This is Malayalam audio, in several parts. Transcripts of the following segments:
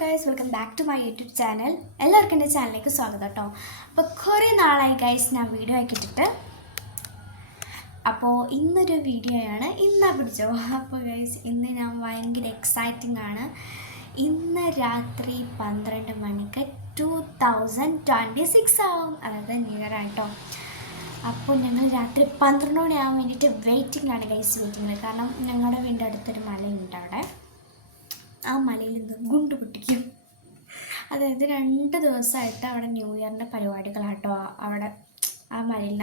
Guys, welcome back to my YouTube channel. എല്ലാവർക്കും എൻ്റെ ചാനലിലേക്ക് സ്വാഗതം കേട്ടോ. അപ്പോൾ കുറേ നാളായി ഗൈസ് ഞാൻ വീഡിയോ ആക്കിയിട്ടിട്ട്. അപ്പോൾ ഇന്നൊരു വീഡിയോയാണ്. ഇന്നാ പിടിച്ചോ. അപ്പോൾ ഗൈസ് ഇന്ന് ഞാൻ ഭയങ്കര എക്സൈറ്റിംഗ് ആണ്. ഇന്ന് രാത്രി 12 മണിക്ക് 2026 ആവും, അതായത് ന്യൂ ഇയർ ആയിട്ടോ. അപ്പോൾ ഞങ്ങൾ രാത്രി 12 മണിയാവാൻ വേണ്ടിയിട്ട് വെയിറ്റിംഗിലാണ് ഗൈസ്, വെയിറ്റിംഗ്. കാരണം ഞങ്ങളുടെ വീടിൻ്റെ അടുത്തൊരു മലയുണ്ട്. അവിടെ ആ മലയിൽ നിന്ന് ഗുണ്ട് പൊട്ടിക്കും. അതായത് 2 ദിവസമായിട്ട് അവിടെ ന്യൂ ഇയറിൻ്റെ പരിപാടികളാട്ടോ. അവിടെ ആ മലയിൽ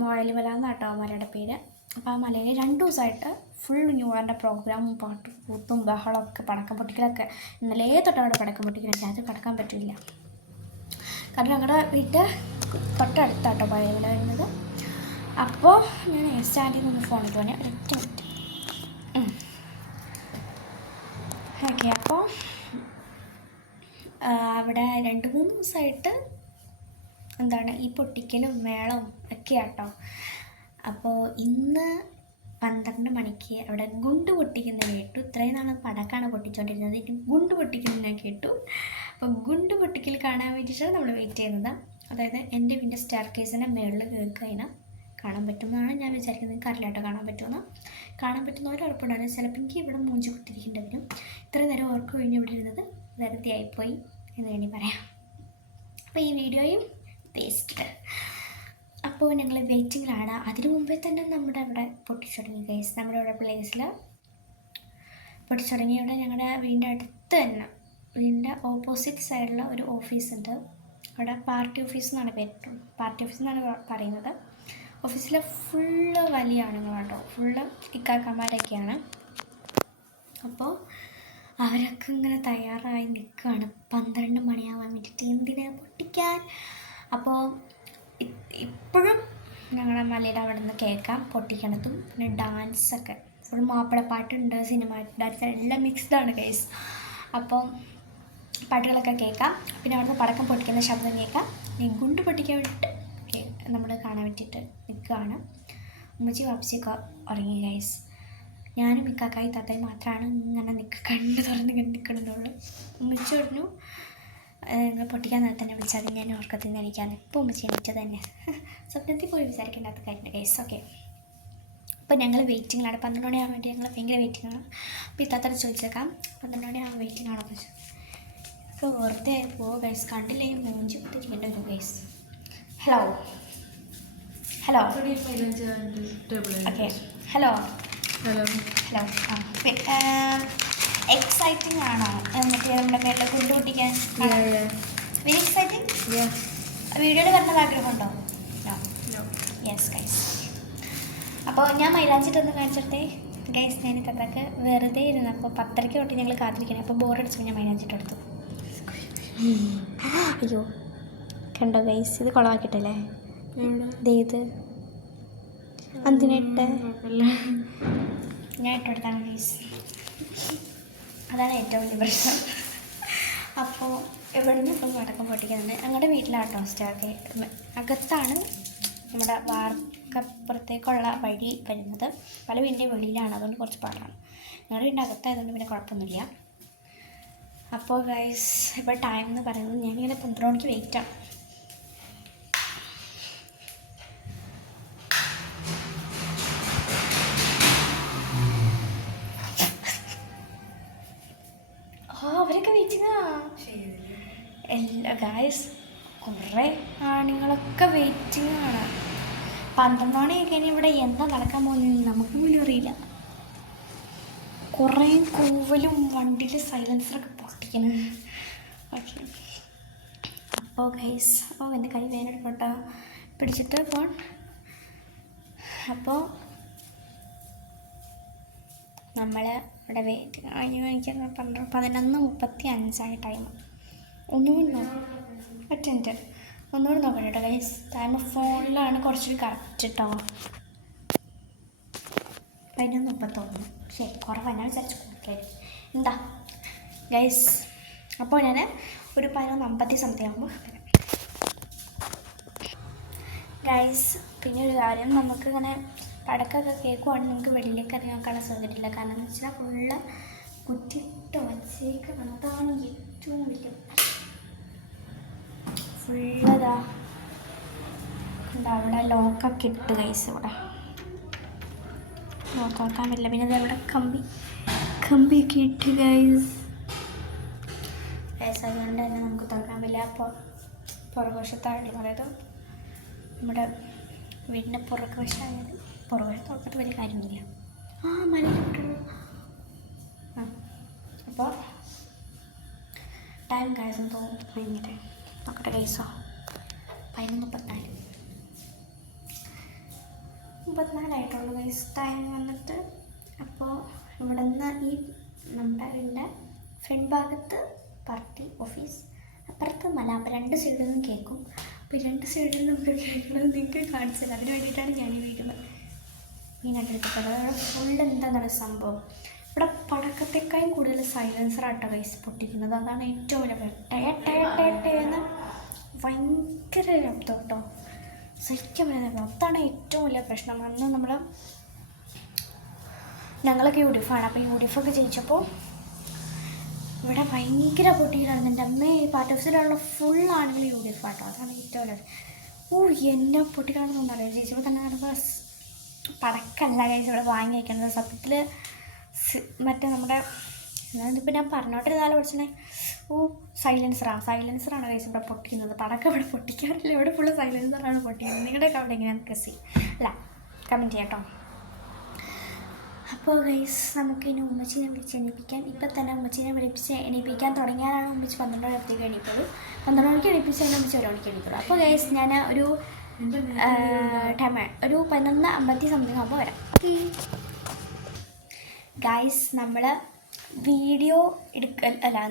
മൊയാലിമല എന്നാട്ടോ ആ മലയുടെ പേര്. അപ്പോൾ ആ മലയിൽ 2 ദിവസമായിട്ട് ഫുൾ ന്യൂ ഇയറിൻ്റെ പ്രോഗ്രാമും പാട്ടും കൂത്തും ബഹളമൊക്കെ, പടക്കം പൊട്ടിക്കലൊക്കെ. ഇന്നലെ തൊട്ട് അവിടെ പടക്കം പൊട്ടിക്കലുണ്ട്. അത് കടക്കാൻ പറ്റില്ല, കാരണം ഞങ്ങളുടെ വീട്ട് തൊട്ടടുത്താട്ടോ മൊയാലിമല വരുന്നത്. അപ്പോൾ ഞാൻ സ്റ്റാൻഡിൽ നിന്ന് ഫോണിൽ പോകാൻ ഒറ്റ മിനിറ്റ്. ഓക്കെ, അപ്പോൾ അവിടെ 2-3 ദിവസമായിട്ട് എന്താണ് ഈ പൊട്ടിക്കലും മേളവും ഒക്കെ ആട്ടോ. അപ്പോൾ ഇന്ന് 12 മണിക്ക് അവിടെ ഗുണ്ട് പൊട്ടിക്കുന്നത് കേട്ടു. ഇത്രയും നാൾ പടക്കാണ് പൊട്ടിച്ചുകൊണ്ടിരുന്നത്, ഇനി ഗുണ്ട് പൊട്ടിക്കുന്നത് ഞാൻ കേട്ടു. അപ്പോൾ ഗുണ്ട് പൊട്ടിക്കൽ കാണാൻ വേണ്ടിയിട്ടാണ് നമ്മൾ വെയിറ്റ് ചെയ്യുന്നത്. അതായത് എൻ്റെ വീടിൻ്റെ സ്റ്റെയർ കേസിൻ്റെ മുകളിൽ കയറി കഴിഞ്ഞാൽ കാണാൻ പറ്റുമെന്നാണ് ഞാൻ വിചാരിക്കുന്നത്. നിങ്ങൾക്ക് അറിയില്ലാട്ടോ കാണാൻ പറ്റുമെന്ന്. കാണാൻ പറ്റുന്നവർ ഉറപ്പുണ്ടായിരുന്നു. ചിലപ്പോൾ എനിക്ക് ഇവിടെ മൂഞ്ചി കുത്തിരിക്കേണ്ടി വരും. ഇത്രയും നേരം ഓർക്ക് കഴിഞ്ഞ് ഇവിടെ ഇരുന്നത് വെറുതെ ആയിപ്പോയി എന്ന് വേണ്ടി പറയാം. അപ്പോൾ ഈ വീഡിയോയും വേസ്റ്റ്. അപ്പോൾ ഞങ്ങൾ വെയിറ്റിങ്ങിലാണ്. അതിനു മുമ്പേ തന്നെ നമ്മുടെ അവിടെ പൊട്ടിച്ചുടങ്ങി ഗൈസ്. നമ്മുടെ ഇവിടെ പ്ലേസിൽ പൊട്ടിച്ചുടങ്ങി. ഇവിടെ ഞങ്ങളുടെ വീടിൻ്റെ അടുത്ത് തന്നെ, വീടിൻ്റെ ഓപ്പോസിറ്റ് സൈഡിൽ ഒരു ഓഫീസുണ്ട്. അവിടെ പാർട്ടി ഓഫീസ് എന്നാണ് പേര്, പാർട്ടി ഓഫീസ് എന്നാണ് പറയുന്നത്. ഓഫീസിലെ ഫുള്ള് വലിയ ആണുങ്ങളാട്ടോ, ഫുള്ള് ഇക്കാക്കന്മാരൊക്കെയാണ്. അപ്പോൾ അവരൊക്കെ ഇങ്ങനെ തയ്യാറായി നിൽക്കുകയാണ് 12 മണിയാവാൻ വേണ്ടിയിട്ട് എന്തിനാ പൊട്ടിക്കാൻ. അപ്പോൾ ഇപ്പോഴും ഞങ്ങളുടെ മലയുടെ അവിടെ നിന്ന് കേൾക്കാം പൊട്ടിക്കണതും. പിന്നെ ഡാൻസൊക്കെ ഫുൾ മാപ്പിളപ്പാട്ടുണ്ട്, സിനിമ ഡാൻസ് എല്ലാം മിക്സ്ഡാണ് ഗൈസ്. അപ്പോൾ പാട്ടുകളൊക്കെ കേൾക്കാം. പിന്നെ അവിടുന്ന് പടക്കം പൊട്ടിക്കുന്ന ശബ്ദം കേൾക്കാം. ഈ ഗുണ്ട് പൊട്ടിക്കാൻ വേണ്ടിയിട്ട് നമ്മൾ കാണാൻ വേണ്ടിയിട്ട് നിൽക്കുകയാണ്. ഉമ്മച്ചി വാപ്പച്ചിയൊക്കെ ഉറങ്ങി ഗൈസ്. ഞാനും ഇക്കാക്കായി താത്തായി മാത്രമാണ് ഇങ്ങനെ കണ്ണ് തുറന്ന് നിൽക്കണമെന്നുള്ളൂ. ഉമ്മച്ചി പറഞ്ഞു നിങ്ങൾ പൊട്ടിക്കാൻ നേരത്തെ തന്നെ വിളിച്ചാൽ ഞാൻ ഉറക്കത്തിൽ നിന്ന് എണീക്കാന്ന്. ഇപ്പോൾ ഉമ്മച്ചി എണീറ്റത് തന്നെ. സ്വപ്നത്തിൽ പോയി വിചാരിക്കേണ്ടാത്ത കാര്യം ഗൈസ്. ഓക്കെ, അപ്പോൾ ഞങ്ങൾ വെയിറ്റിങ്ങിലാണ്. 12 മണിയാവാൻ വേണ്ടി ഞങ്ങൾ ഭയങ്കര വെയിറ്റിങ്ങാണ്. അപ്പോൾ ഇത്താത്തോട് ചോദിച്ചേക്കാം 12 മണിയാവാൻ വെയിറ്റിംഗ് ആണോ ചോദിച്ചു. അപ്പോൾ വെറുതെ പോവുക ഗൈസ്, കണ്ടില്ലേ മൂഞ്ചി പൊട്ടിക്കേണ്ട ഒരു guys. Hello hello okay, hello hello exciting ആണോ എന്നിട്ട് നമ്മുടെ പേരിൽ ഗുണ്ട് പൊട്ടിക്കാൻ? Very exciting. വീഡിയോയിൽ വരണത് ആഗ്രഹമുണ്ടോ? Yes guys. അപ്പോൾ ഞാൻ മൈലാഞ്ചിട്ടൊന്ന് കാണിച്ചിട്ടേ ഗൈസ്. ഞാൻ ഇത്രക്ക് വെറുതെ ഇരുന്നപ്പോൾ 10:30 തൊട്ട് ഞങ്ങൾ കാത്തിരിക്കണേ. അപ്പോൾ ബോറടിച്ചപ്പോൾ ഞാൻ മൈലാഞ്ചിട്ടെടുത്തു. അയ്യോ കണ്ടോ ഗൈസ്, ഇത് കുളമാക്കിയിട്ടല്ലേ ഇത് എന്തിനിട്ട് ഞാൻ ഇട്ടെടുത്താണ് ഗൈസ്. അതാണ് ഏറ്റവും വലിയ പ്രശ്നം. അപ്പോൾ ഇവിടെ നിന്ന് ഇപ്പം പടക്കം പൊട്ടിക്കുന്നുണ്ട്. ഞങ്ങളുടെ വീട്ടിലാട്ടോ സ്റ്റെയർ അകത്താണ് നമ്മുടെ വാർക്കപ്പുറത്തേക്കുള്ള വഴി വരുന്നത്. പല വീടിൻ്റെ വെളിയിലാണ്, അതുകൊണ്ട് കുറച്ച് പാടാണ്. ഞങ്ങളുടെ വീടിൻ്റെ അകത്തായതുകൊണ്ട് പിന്നെ കുഴപ്പമൊന്നുമില്ല. അപ്പോൾ ഗൈസ് ഇപ്പോൾ ടൈം എന്ന് പറയുന്നത് ഞാനിങ്ങനെ 12 മണിക്ക് വെയിറ്റാണ്. അവരൊക്കെ വെയിറ്റിങ്ങാ എല്ലാ ഗൈസ്. കുറേ ആണുങ്ങളൊക്കെ വെയിറ്റിങ്ങാണ്. 12 മണിയൊക്കെ ഇനി ഇവിടെ എന്താ നടക്കാൻ പോകുന്നത് നമുക്ക് പോലും അറിയില്ല. കുറേ കൂവലും വണ്ടിയിൽ സൈലൻസറൊക്കെ പൊട്ടിക്കണം. ഓക്കെ, അപ്പോൾ ഗൈസ് എൻ്റെ കൈ വേനെടുക്കട്ടോ പിടിച്ചിട്ട് ഫോൺ. അപ്പോൾ നമ്മൾ ഇവിടെ വെയിറ്റ് എനിക്ക് 11:35 ടൈം. ഒന്നുകൂടി ഒറ്റ മിനിറ്റ് ഒന്നുകൂടി നോക്കട്ടെ കേട്ടോ ഗൈസ്. ടൈം ഫോണിലാണ് കുറച്ചുകൂടി കറക്റ്റ് കേട്ടോ. 11:31. ശരി, കുറവാണ്. ഞാൻ വിചാരിച്ചു കൂടുതലായിരിക്കും. എന്താ ഗൈസ്, അപ്പോൾ ഞാൻ ഒരു 11:50 സംതിങ് ആകുമ്പോൾ ഗൈസ്. പിന്നെ ഒരു കാര്യം, നമുക്കിങ്ങനെ പടക്കമൊക്കെ കേൾക്കുവാണെങ്കിൽ നിങ്ങൾക്ക് വെളിയിലേക്ക് ഇറങ്ങി നോക്കാനുള്ള സൗകര്യമില്ല. കാരണം എന്ന് വെച്ചാൽ ഫുള്ള് കുറ്റിയിട്ട് വെച്ചേക്കണം. അതാണ് ഏറ്റവും വലിയ ഫുള്ളതാ. അവിടെ ലോക്കൊക്കെ ഇട്ട് ഗൈസ്. ഇവിടെ ലോക്കാക്കാൻ പറ്റില്ല. പിന്നെ അതവിടെ കമ്പിയൊക്കെ ഇട്ട് ഗൈസ്. അതുകൊണ്ട് തന്നെ നമുക്ക് തുറക്കാൻ പറ്റില്ല. അപ്പോൾ പുറകുവശത്തായിട്ട്, അതായത് നമ്മുടെ വീടിൻ്റെ പുറകുവശമായത് പുറകുവശത്ത് തുറന്നിട്ട് വലിയ കാര്യമൊന്നുമില്ല. മലയിലിട്ടുള്ളൂ. അപ്പോൾ ടൈം ഗൈസ് എന്തോ കഴിഞ്ഞിട്ട് നോക്കട്ടെ ഗൈസോ. 11:34 ഗൈസ് ടൈം വന്നിട്ട്. അപ്പോൾ ഇവിടെ നിന്ന് ഈ നമ്മുടെ വീടിൻ്റെ ഫ്രണ്ട് ഭാഗത്ത് പാർട്ടി ഓഫീസ്, അപ്പുറത്ത് മല. അപ്പോൾ 2 സൈഡിൽ നിന്നും കേൾക്കും. അപ്പോൾ 2 സൈഡിൽ നമുക്ക് കേൾക്കുന്നത് നിങ്ങൾക്ക് കാണിച്ചത്. അതിന് വേണ്ടിയിട്ടാണ് ഞാൻ ഈ വീഡിയോയിലെടുത്തിട്ടുള്ളത്. അവിടെ ഫുള്ള് എന്താണെന്ന് സംഭവം. ഇവിടെ പടക്കത്തേക്കാളും കൂടുതൽ സൈലൻസറാട്ടോ ഗൈസ് പൊട്ടിക്കുന്നത്. അതാണ് ഏറ്റവും വലിയ ടേന്ന് ഭയങ്കര ശബ്ദം കേട്ടോ, സഹിക്കാൻ പറ്റുന്ന. അതാണ് ഏറ്റവും വലിയ പ്രശ്നം. അന്ന് ഞങ്ങളൊക്കെ യൂണിഫോമാണ്. അപ്പോൾ യൂണിഫോമൊക്കെ ജയിച്ചപ്പോൾ ഇവിടെ ഭയങ്കര പൊട്ടിയിട്ടാണ്. എൻ്റെ അമ്മ പാർട്ടി ഓഫീസിലുള്ള ഫുൾ ആളുകൾ യൂണിഫോം ആട്ടോ. അതാണ് ഏറ്റവും വലിയ എന്നെ പൊട്ടിക്കാണെന്നൊന്നും അറിയാം. ജയിച്ചപ്പോൾ തന്നെ പടക്കല്ല കഴിച്ച് ഇവിടെ വാങ്ങി വയ്ക്കുന്നത്. സത്യത്തിൽ മറ്റേ നമ്മുടെ ഇപ്പം ഞാൻ പറഞ്ഞോട്ടിരുന്നാലും പഠിച്ചേ സൈലൻസറാണ് കഴിച്ച് ഇവിടെ പൊട്ടിക്കുന്നത്. പടക്കം ഇവിടെ പൊട്ടിക്കാറില്ല. ഇവിടെ ഫുള്ള് സൈലൻസറാണ് പൊട്ടിക്കുന്നത്. നിങ്ങളുടെയൊക്കെ അവിടെ എങ്ങനെയാണെന്ന് ഗസ് അല്ല കമൻറ്റ് ചെയ്യാം കേട്ടോ. അപ്പോൾ ഗൈസ് നമുക്ക് ഇനി ഉമ്മച്ചീനെ വിളിച്ച് എണീപ്പിക്കാൻ. ഇപ്പം തന്നെ ഉമ്മച്ചീനെ വിളിപ്പിച്ച് എണീപ്പിക്കാൻ തുടങ്ങിയാലാണ് ഉമ്മച്ചി 12 മണിക്ക് എണീക്കുള്ളൂ. 12 മണിക്ക് എണീപ്പിച്ച് തന്നെ ഉമ്മച്ചി 1 മണിക്ക് എണീക്കുള്ളൂ. അപ്പോൾ ഗൈസ് ഞാൻ ഒരു 11:50 സംതിങ് ആകുമ്പോൾ വരാം. ഗൈസ് നമ്മൾ വീഡിയോ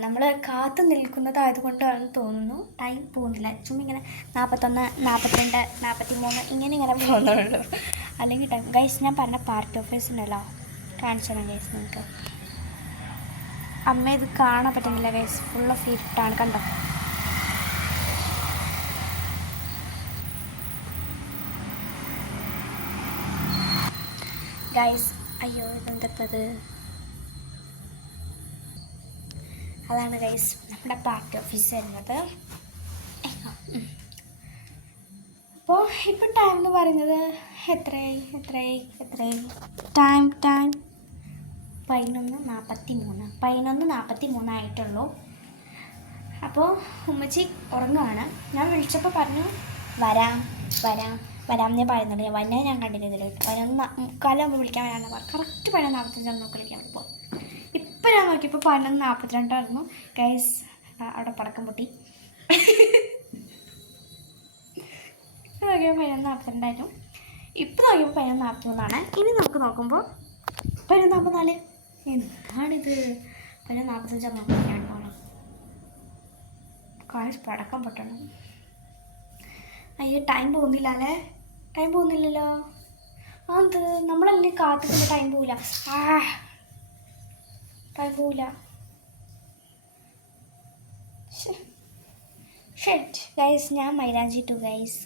നമ്മൾ കാത്തു നിൽക്കുന്നതായതുകൊണ്ടാണെന്ന് തോന്നുന്നു ടൈം പോകുന്നില്ല. ചുമ്മാ ഇങ്ങനെ 41, 42, 43 ഇങ്ങനെ പോകുന്നുള്ളൂ. അല്ലെങ്കിൽ ടൈം ഗൈസ് ഞാൻ പറഞ്ഞ പാർട്ടി ഓഫീസ് ഉണ്ടല്ലോ, കാണിച്ചു തരാം ഗൈസ് നിങ്ങൾക്ക്. അമ്മ ഇത് കാണാൻ പറ്റുന്നില്ല ഗൈസ്, ഫുൾ ഓഫ് ഇരുട്ടാണ്. കണ്ടോ ഗൈസ്? അയ്യോ ഇതെന്തത്? അതാണ് ഗൈസ് നമ്മുടെ പാർട്ടി ഓഫീസ് വരുന്നത്. അപ്പോൾ ഇപ്പം ടൈം എന്ന് പറയുന്നത് എത്രയായി ടൈം 11:43 ആയിട്ടുള്ളൂ. അപ്പോൾ ഉമ്മച്ചി ഉറങ്ങുകയാണ്. ഞാൻ വിളിച്ചപ്പോൾ പറഞ്ഞു വരാം ഞാൻ പറയുന്നുണ്ട്. ഞാൻ കണ്ടില്ല ഇതിൽ 11:45 വിളിക്കാൻ വരാമെന്ന് പറഞ്ഞു. കറക്റ്റ് 11:45 നമുക്ക് വിളിക്കാൻ വേണ്ടി പോകും. ഇപ്പം ഞാൻ നോക്കിയപ്പോൾ 11:42 ഗൈസ്. അവിടെ പടക്കം പൊട്ടി. ഇപ്പം നോക്കിയപ്പോൾ 11:42. ഇപ്പം നോക്കിയപ്പോൾ 11:43. ഇനി നമുക്ക് നോക്കുമ്പോൾ 11:44. എന്താണിത്? 11:45 നോക്കിയാണ് പോകണം. ഗൈസ് പടക്കം പൊട്ടണം. അയ്യോ ടൈം പോകുന്നില്ലല്ലോ. അത് നമ്മളല്ലേ കാത്തിക്കുന്ന ടൈം പോവില്ല. ഷെറ്റ് ഗൈസ് ഞാൻ മൈലാഞ്ചി ഇട്ടു ഗൈസ്.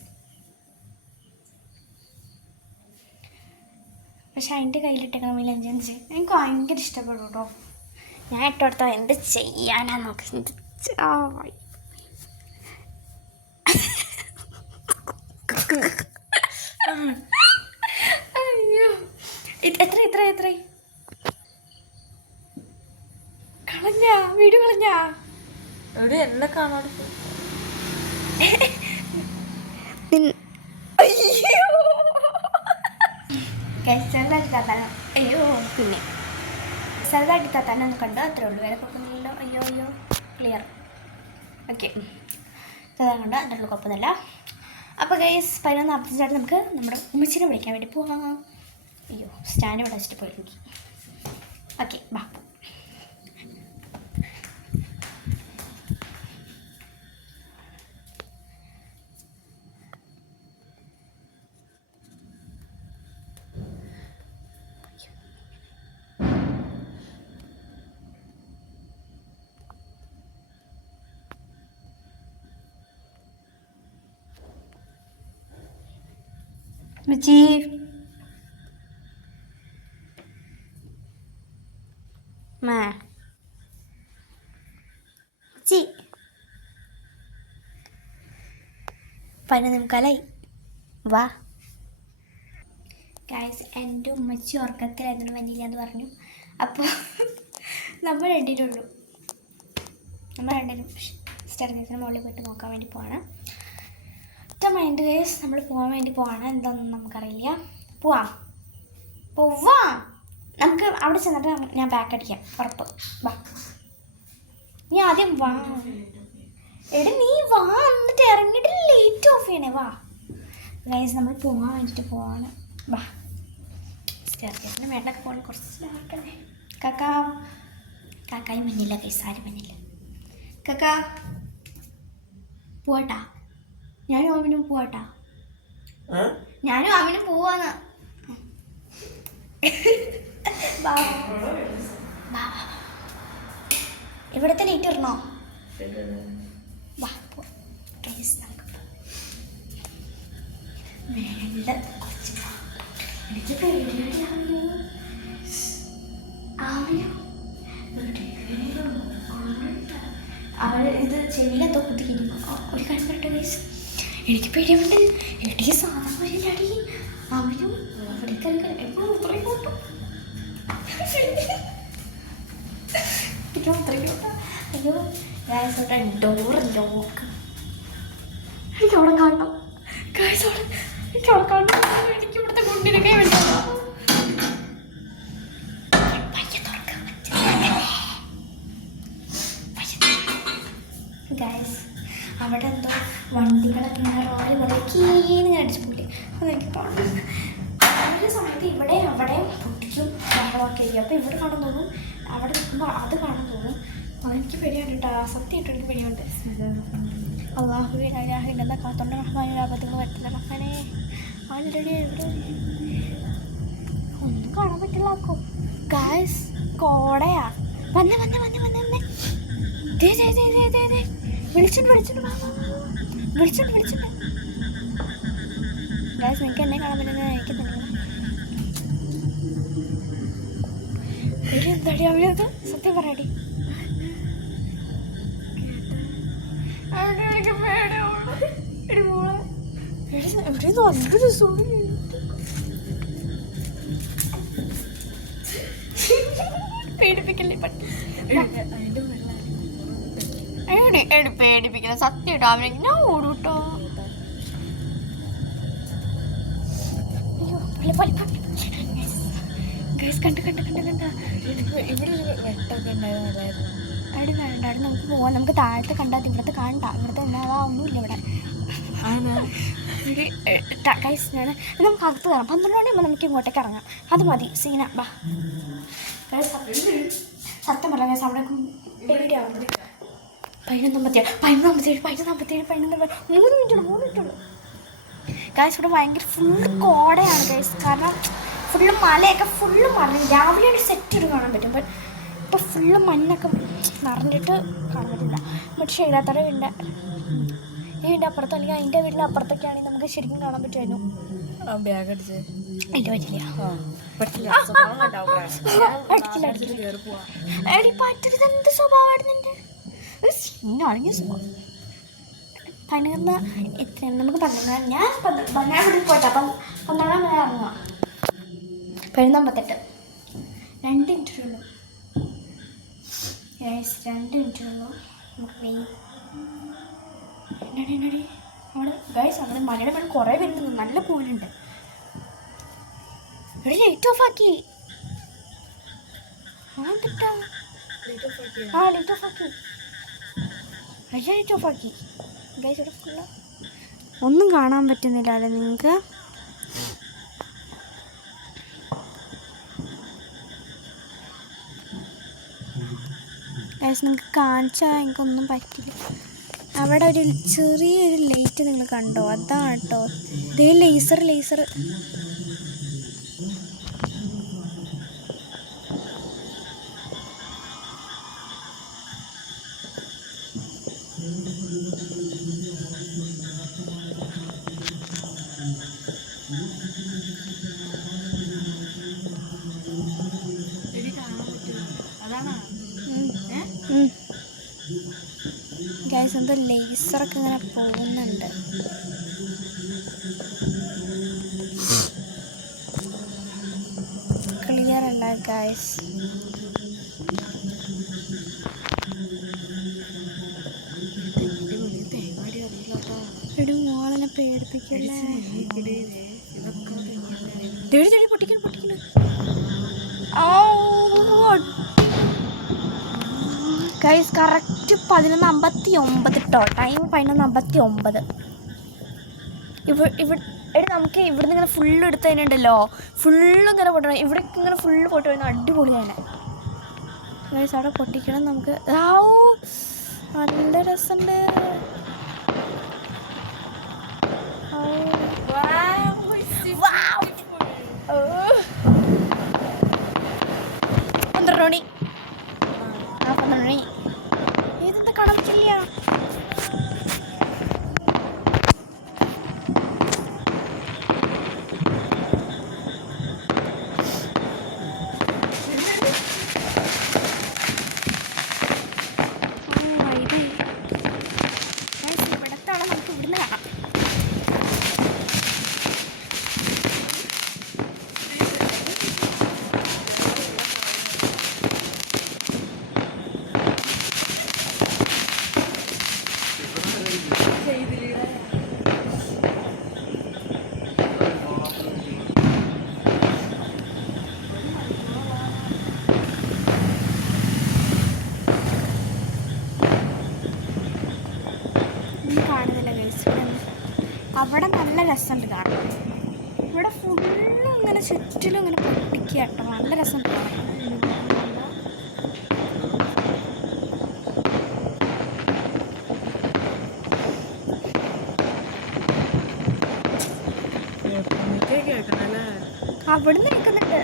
പക്ഷെ അതിൻ്റെ കയ്യിലിട്ടേക്കണം മൈലാഞ്ചി. എനിക്ക് ഭയങ്കര ഇഷ്ടപ്പെടും കേട്ടോ. ഞാൻ ഇട്ടെടുത്താ എന്ത് ചെയ്യാനാ നോക്കി. അയ്യോ എത്ര വീഡിയോ കളഞ്ഞാ എന്നെ കാണാൻ. അയ്യോ പിന്നെ ചെറുതായിട്ട് തത്താൻ ഒന്ന് കണ്ടു, അത്രേ ഉള്ളൂ. വേറെ കുഴപ്പമൊന്നുമില്ലല്ലോ. അയ്യോ ക്ലിയർ. ഓക്കെ കണ്ട് അതിനുള്ള കുഴപ്പമൊന്നുമില്ല. അപ്പോൾ ഗൈസ് 11:45 നമുക്ക് നമ്മുടെ ഉമ്മച്ചിനെ വിളിക്കാൻ വേണ്ടി പോവാം. അയ്യോ സ്റ്റാൻഡ് ഇവിടെ വെച്ചിട്ട് പോയിട്ട്. ഓക്കെ ബാ. ഉമ്മച്ചി അച്ചി 11:15 വാ. ഗൈസ്, എൻ്റെ ഉമ്മച്ചി ഉറക്കത്തിലായിരുന്നു വന്നില്ല എന്ന് പറഞ്ഞു. അപ്പോൾ നമ്മൾ രണ്ടിലുള്ളൂ. നമ്മൾ രണ്ടിലും സ്റ്റെയർകേസിന് മുകളിൽ പോയിട്ട് നോക്കാൻ വേണ്ടി പോവാണ്. ഒറ്റ മൈൻഡ് ഗൈസ്, നമ്മൾ പോകാൻ വേണ്ടി പോവാണ്. എന്താണെന്ന് നമുക്കറിയില്ല. പോവാം. നമുക്ക് അവിടെ ചെന്നിട്ട് ഞാൻ ബാക്ക് അടിക്കാം, ഉറപ്പ്. വാ, നീ ആദ്യം വാ. എടി നീ വാ, എന്നിട്ട് ഇറങ്ങിയിട്ട് ലൈറ്റ് ഓഫ് ചെയ്യണേ. വാ ഗൈസ്, നമ്മൾ പോകാൻ വേണ്ടിയിട്ട് പോവാണ്. വാ, സ്റ്റെയർകേസിൻ്റെ മേട്ടൊക്കെ പോകണം. കുറച്ച് ആക്കണേ. കാക്കായും മഞ്ഞില്ല ഗൈസ്, ആരും മഞ്ഞില്ല. കാക്കാ പോവാട്ടാ. ഞാനും അവനും പോവാട്ടാ. ഞാനും അവനും പോവാന്ന്. ഇവിടത്തെ ലൈറ്റ് ഇടണോ? വാ പോ. എനിക്ക് പേടിയാണ്. അവൾ ഇത് ചെവിയിലെന്തോ കുത്തിക്കിരിക്കും. ഒരു കാര്യം പറയട്ടെ ഗൈസ്, എനിക്ക് പേടിയുണ്ട്. എനിക്ക് സാധാരണ വരില്ലാടി. അവനും അവിടെ എപ്പോഴും ഉത്രയും കൂട്ടും. അയ്യോ ഗൈസ്, അവിടെ ഡോർ ലോക്ക്. എനിക്ക് അവിടെ കാണണം ഗൈസ്, എനിക്ക് അവിടെ കാണണം. എനിക്ക് ഇവിടുത്തെ കൊണ്ടിരിക്കാൻ വേണ്ടി ഗൈസ്, അവിടെ എന്തോ വണ്ടികളൊക്കെ ഇങ്ങനെ റോളി കീന്ന് അടിച്ചു പൊട്ടി. അതെനിക്ക് കാണും. ഒരു സമയത്ത് ഇവിടെ അവിടെ പൊട്ടിക്കും ബഹളമൊക്കെ ആയിരിക്കും. അപ്പോൾ ഇവിടെ കാണാൻ തോന്നും, അവിടെ നിൽക്കുമ്പോൾ അത് കാണാൻ തോന്നും. അതെനിക്ക് പേടിയാണ് കേട്ടോ. സത്യമായിട്ട് എനിക്ക് പേടിയുണ്ട്. അള്ളാഹുവിനെന്ന കാത്തോണ്ട് റഹ്മാനെ അബദ്ധങ്ങൾ പറ്റില്ല. റഹ്മാനെ ആൾറെഡി എവിടെ ഒന്നും കാണാൻ പറ്റില്ല. ആക്കും ഗായ്സ്, കോടയാ. വന്നേ വിളിച്ചിട്ടുണ്ട് ഗായ്സ്. നിങ്ങൾക്ക് എന്നെ കാണാൻ പറ്റുന്നത് എനിക്ക് തന്നെ. എന്താടി അവരത് സത്യം പറയാടി. പേടിപ്പിക്കില്ല സത്യം കേട്ടോ. അവനെങ്കിൽ ഞാൻ ഓടും കേട്ടോ. കണ്ട ഇവിടെ വെട്ടൊക്കെ ഉണ്ടായിരുന്നു. അവിടെ വേണ്ട, അവിടെ നമുക്ക് പോവാം. നമുക്ക് താഴത്തെ കണ്ടാൽ ഇവിടുത്തെ കാണണ്ട. ഇവിടുത്തെ എന്നാ ഒന്നുമില്ല ഇവിടെ. ഗൈസ്, നമുക്ക് അകത്ത് കയറാം. 12 മണിയാകുമ്പോൾ നമുക്ക് ഇങ്ങോട്ടേക്ക് ഇറങ്ങാം. അത് മതി. സീന ബാ. സത്യം പറയാം ഗൈസ്, അവിടെ പേടിയാവുന്നത്. 11:57 3 മിനിറ്റുള്ളൂ ഗൈസ്. ഇവിടെ ഭയങ്കര ഫുള്ള് കോടയാണ് ഗൈസ്. കാരണം ഫുള്ള് മലയൊക്കെ മഞ്ഞ്. രാവിലെയാണ് സെറ്റ് ഇട്ട് കാണാൻ പറ്റും. ഇപ്പോൾ ഫുള്ള് മഞ്ഞൊക്കെ നിറഞ്ഞിട്ട് കാണാൻ പറ്റില്ല. പക്ഷേ ഇല്ലാത്തറ വീടിൻ്റെ അപ്പുറത്ത് അല്ലെങ്കിൽ അതിൻ്റെ വീടിൻ്റെ അപ്പുറത്തൊക്കെയാണെങ്കിൽ നമുക്ക് ശരിക്കും കാണാൻ പറ്റുമായിരുന്നു. അതിൻ്റെ പറ്റില്ല. എന്ത് സ്വഭാവമായിരുന്നുണ്ട് ഇന്നാണെങ്കിൽ സ്വഭാവം. 11 എത്രയാണ് നമുക്ക് 11. ഞാൻ 12 പോട്ടെ. അപ്പം 12 വരെ ഇറങ്ങുക. 11:58 2 മിനിറ്റുള്ളൂ ഗൈസ്. 2 മിനിറ്റുള്ളൂ. നമുക്ക് എന്നടി അവിടെ ഗൈസ്, അവിടെ മലയുടെ മേലെ കുറേ വരുന്നുണ്ട്. നല്ല പൂലുണ്ട്. ഇവിടെ ലൈറ്റ് ഓഫ് ആക്കി. ലൈറ്റ് ഓഫ് ആക്കി ഗൈസ്. ഇവിടെ ഫുള്ള് ഒന്നും കാണാൻ പറ്റുന്നില്ല അല്ലേ നിങ്ങൾക്ക്? ഗൈസ്, നിങ്ങൾക്ക് കാണിച്ചാൽ എനിക്കൊന്നും പറ്റില്ല. അവിടെ ഒരു ചെറിയൊരു ലൈറ്റ് നിങ്ങൾ കണ്ടോ? അതാണ് കേട്ടോ. ഇതേ ലേസർ അതാണ്. ഗൈസ് എന്തോ ലേസറൊക്കെ ഇങ്ങനെ പോകുന്നുണ്ട്. ക്ലിയർ അല്ല ഗൈസ്. എടി മോളെന്നെ പേടിപ്പിക്കല്ലേ. പൊട്ടിക്കുന്നു. ഗൈസ് കറക്റ്റ് 11:59 കേട്ടോ. ടൈം 11:59. എടി നമുക്ക് ഇവിടുന്ന് ഇങ്ങനെ ഫുള്ള് എടുത്ത് കഴിഞ്ഞിട്ടുണ്ടല്ലോ, ഫുള്ള് ഇങ്ങനെ പൊട്ടണം. ഇവിടെ ഇങ്ങനെ ഫുള്ള് പൊട്ടി വരുന്ന അടിപൊളിയാണ് ഗൈസ്. അവിടെ പൊട്ടിക്കണം നമുക്ക്. നല്ല രസമുണ്ട്. പന്ത്രണ്ട് മണി ഇതെന്താ കാണാൻ പറ്റില്ല. ഇവിടത്തെ ആളെ നമുക്ക് ഇവിടുന്ന് കാണാം. കാണുന്നില്ല ഗൈസ്. അവിടെ നല്ല രസമുണ്ട് കാണാൻ. ഇവിടെ ഫുള്ളും ഇങ്ങനെ ചുറ്റിലും ഇങ്ങനെ പൊട്ടിക്കുക കേട്ടോ. നല്ല രസമുണ്ട് കാണാൻ. അവിടുന്ന് കേൾക്കുന്നുണ്ട്.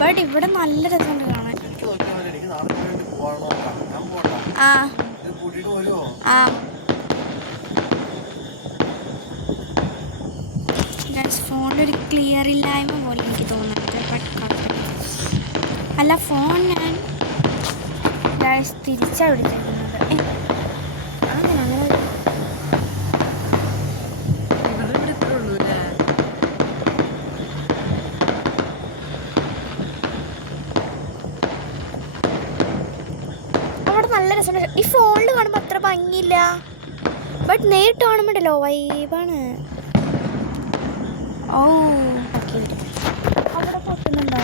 ബട്ട് ഇവിടെ നല്ല രസമുണ്ട് കാണാൻ. ഫോണിലൊരു ക്ലിയർ ഇല്ലായ്മ പോലെ എനിക്ക് തോന്നുന്നുണ്ട്. അല്ല ഫോൺ ഞാൻ തിരിച്ചാണ് വിളിച്ചിരിക്കുന്നത്. അങ്ങനെ അവിടെ നല്ല രസമുണ്ട്. ഈ ഫോണിൽ കാണുമ്പോൾ അത്ര ഭംഗിയില്ല. ബട്ട് നേരിട്ട് കാണുമ്പോണ്ടല്ലോ വൈബാണ്. ഓക്കെ അവിടെ പൊട്ടുന്നുണ്ടോ?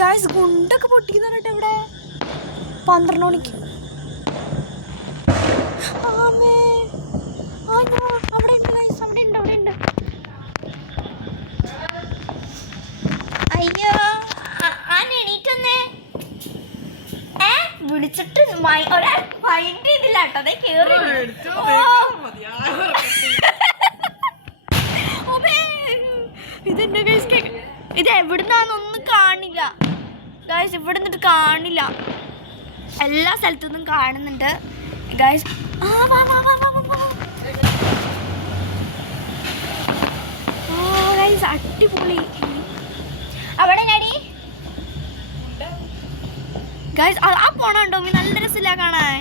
ഗായ്സ് ഗുണ്ടൊക്കെ പൊട്ടിക്കുന്നുണ്ട് കേട്ടോ ഇവിടെ 12 മണിക്ക്. അവിടെ ഉണ്ട് ഗായ്സ്, അവിടെ ഉണ്ട്. അയ്യോ എണീറ്റൊന്നേ. വിളിച്ചിട്ട് ഒരാൾ മൈൻഡ് ചെയ്തില്ല കേട്ടോ. അതേ കേറി ഇതെന്നെ ഗൈസ്. ഇത് എവിടുന്നാന്നൊന്നും കാണില്ല ഗൈസ്. ഇവിടെ നിന്നിട്ട് കാണില്ല. എല്ലാ സ്ഥലത്തുനിന്നും കാണുന്നുണ്ട് ഗൈസ്. ഗൈസ് അടിപൊളി. അവിടെ നടി ഗൈസ് ആ പോണുണ്ടോ? നല്ല രസമില്ല കാണാൻ.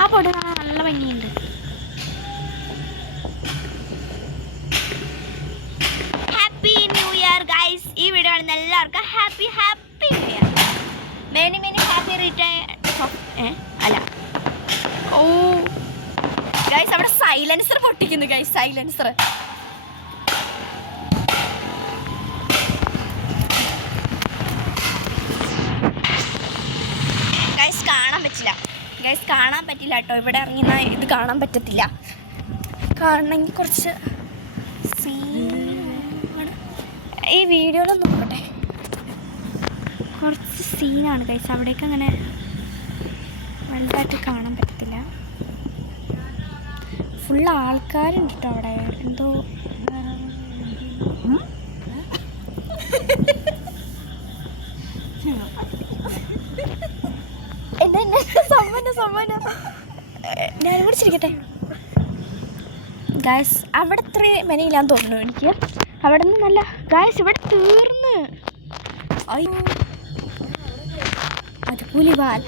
ആ പോട്ട് കാണാൻ നല്ല ഭംഗിയുണ്ട്. Happy new year guys. ഈ വീഡിയോ കാണുന്ന എല്ലാവർക്കും happy new year. Many happy return. അല്ല ഗൈസ് അവിടെ സൈലൻസർ പൊട്ടിക്കുന്നു ഗൈസ്. സൈലൻസർ കാണാൻ പറ്റില്ല കേട്ടോ. ഇവിടെ ഇറങ്ങുന്ന ഇത് കാണാൻ പറ്റത്തില്ല. കാണണമെങ്കിൽ കുറച്ച് സീനാണ്. ഈ വീഡിയോയിലൊന്നും നോക്കട്ടെ. കുറച്ച് സീനാണ് ഗൈസ്. അവിടേക്ക് അങ്ങനെ വലുതായിട്ട് കാണാൻ പറ്റത്തില്ല. ഫുള്ള് ആൾക്കാരുണ്ട് കേട്ടോ അവിടെ. എന്തോ സമ്മാനം ഞാൻ പിടിച്ചിരിക്കട്ടെ ഗായ്സ്. അവിടെ ഇത്ര മെനയില്ലാന്ന് തോന്നുന്നു എനിക്ക്. അവിടെ നിന്ന് നല്ല ഗായ്സ് ഇവിടെ തീർന്ന് അയ്യോ അത് പുലിവാൽ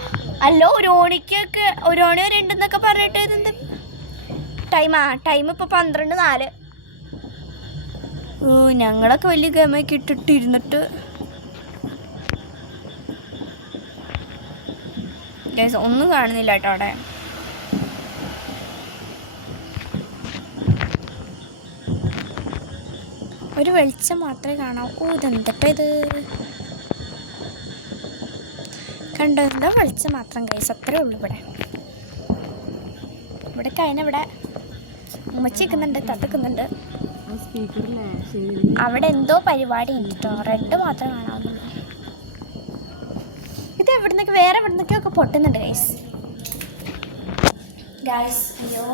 അല്ല. ഒരു മണി വരെ ഉണ്ടെന്നൊക്കെ പറഞ്ഞിട്ട് ഇതെന്ത് ടൈം ഇപ്പോൾ 12:04. ഓ ഞങ്ങളൊക്കെ വലിയ ഗമയൊക്കെ ഇട്ടിട്ടിരുന്നിട്ട് ഒന്നും കാണുന്നില്ല കേട്ടോ അവിടെ. ഒരു വെളിച്ചം മാത്രമേ കാണാവൂ. ഓ ഇതെന്തിട്ടാ ഇത് കണ്ടോ? എന്താ വെളിച്ചം മാത്രം ഗൈസ്, അത്രേ ഉള്ളൂ. ഇവിടെ കഴിഞ്ഞവിടെ ഉമ്മച്ചി നിൽക്കുന്നുണ്ട്, തട്ടുക്കുന്നുണ്ട്. അവിടെ എന്തോ പരിപാടി ഉണ്ട് കേട്ടോ. റെഡ് മാത്രമേ കാണാവുന്നുള്ളൂ. ഇത് വേറെ എവിടുന്നൊക്കെയോ ഒക്കെ പൊട്ടുന്നുണ്ട് ഗൈസ്. അയ്യോ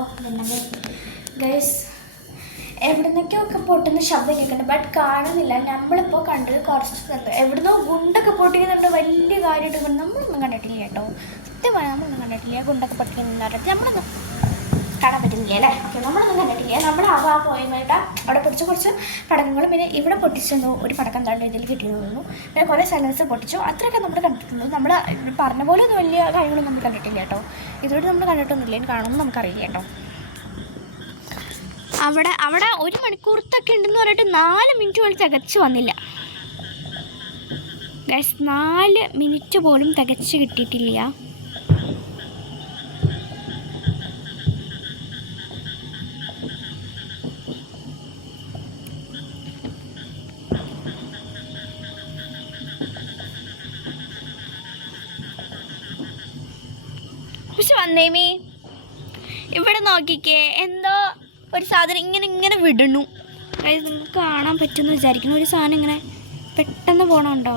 ഗൈസ് എവിടുന്നൊക്കെയോ ഒക്കെ പൊട്ടുന്ന ശബ്ദം കേൾക്കുന്നുണ്ട്. ബട്ട് കാണുന്നില്ല. നമ്മളിപ്പോൾ കണ്ടത് കുറച്ച് എവിടുന്നോ ഗുണ്ടൊക്കെ പൊട്ടിക്കുന്നുണ്ട്. വലിയ കാര്യമായിട്ട് നമ്മളൊന്നും കണ്ടിട്ടില്ല കേട്ടോ. സത്യമായി നമ്മളൊന്നും കണ്ടിട്ടില്ല. ഗുണ്ടൊക്കെ പൊട്ടിക്കുന്നുണ്ട് നമ്മളൊന്നും കാണാൻ പറ്റുന്നില്ല അല്ലേ? ഓക്കെ, നമ്മളൊന്നും കണ്ടിട്ടില്ല. നമ്മൾ പോയിട്ട് അവിടെ പൊട്ടിച്ച കുറച്ച് പടക്കങ്ങളും പിന്നെ ഇവിടെ പൊട്ടിച്ചെന്നു ഒരു പടക്കം താണ്ട് ഇതിൽ കിട്ടിയിരുന്നു. പിന്നെ കുറേ സൈലൻസ് പൊട്ടിച്ചു. അത്രയൊക്കെ നമ്മൾ കണ്ടിട്ടുള്ളൂ. നമ്മൾ പറഞ്ഞ പോലെ ഒന്നും വലിയ കാര്യങ്ങളൊന്നും നമ്മൾ കണ്ടിട്ടില്ല കേട്ടോ. ഇതുവരെ നമ്മൾ കണ്ടിട്ടൊന്നുമില്ല. ഇനി കാണുമെന്ന് നമുക്കറിയില്ല കേട്ടോ. അവിടെ 1 മണിക്കൂറത്തൊക്കെ ഉണ്ടെന്ന് പറഞ്ഞിട്ട് 4 മിനിറ്റ് പോലും തികച്ച് വന്നില്ല ഗൈസ്. 4 മിനിറ്റ് പോലും തികച്ച് കിട്ടിയിട്ടില്ല. പക്ഷെ വന്നേമേ ഇവിടെ നോക്കിക്കേ, എന്തോ ഒരു സാധനം ഇങ്ങനെ വിടണു. അതായത് നിങ്ങൾക്ക് കാണാൻ പറ്റുമെന്ന് വിചാരിക്കുന്നു. ഒരു സാധനം ഇങ്ങനെ പെട്ടെന്ന് പോകണുണ്ടോ?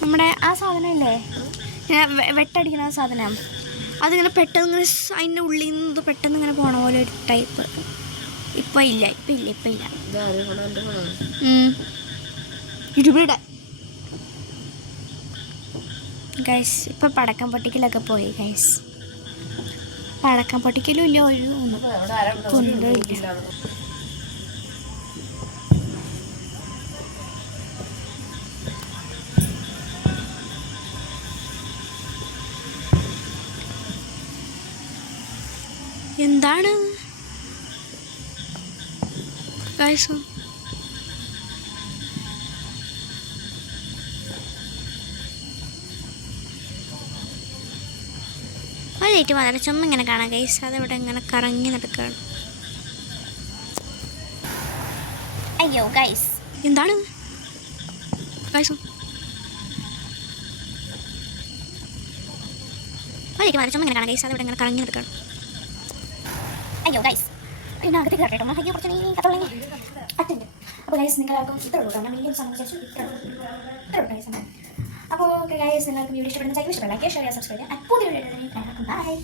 നമ്മുടെ ആ സാധനം ഇല്ലേ, വെട്ടടിക്കുന്ന ആ സാധനം, അതിങ്ങനെ പെട്ടെന്ന് ഇങ്ങനെ അതിൻ്റെ ഉള്ളിൽ നിന്ന് പെട്ടെന്ന് ഇങ്ങനെ പോകണ പോലെ ഒരു ടൈപ്പ്. ഇപ്പം ഇല്ല. ഇരുവിടെ ഗൈസ്. ഇപ്പം പടക്കം പൊട്ടിക്കലൊക്കെ പോയി ഗൈസ്. പടക്കം പൊട്ടിക്കലും ഇല്ല, ഒരു കുന്തോ ഇല്ല. എന്താണ് ഗൈസ്? അതേറ്റ് വളരെ ചുമ ഇങ്ങനെ കാണാം ഗൈസ്. അതിവിടെ ഇങ്ങനെ കറങ്ങി നടക്കുകയാണ്. അയ്യോ ഗൈസ്, എന്താണ് ഗൈസ്? അതേറ്റ് വളരെ ചുമ ഇങ്ങനെ കാണാം ഗൈസ്. അതിവിടെ ഇങ്ങനെ കറങ്ങി നടക്കുകയാണ്. അയ്യോ ഗൈസ്, അതിനകത്തേക്ക് കറട്ടോ. അയ്യോ കുറച്ച് നീ കത്തോളി പറ്റുന്നുണ്ട്. അപ്പോൾ ഗൈസ് നിങ്ങളാർക്കും ഇത്ര ഉള്ളൂ കാരണം വലിയ സംബന്ധിച്ചു ഇത്ര ഉള്ളൂ ഗൈസ്. അപ്പോൾ ഓക്കെ ഗൈസ്, നിങ്ങൾക്ക് വീഡിയോ ഇഷ്ടപ്പെടുന്ന ലൈക്ക്, ഷെയർ, സബ്സ്ക്രൈബ് ചെയ്യാം. അപ്പോൾ പുതിയ വീഡിയോ ബൈ.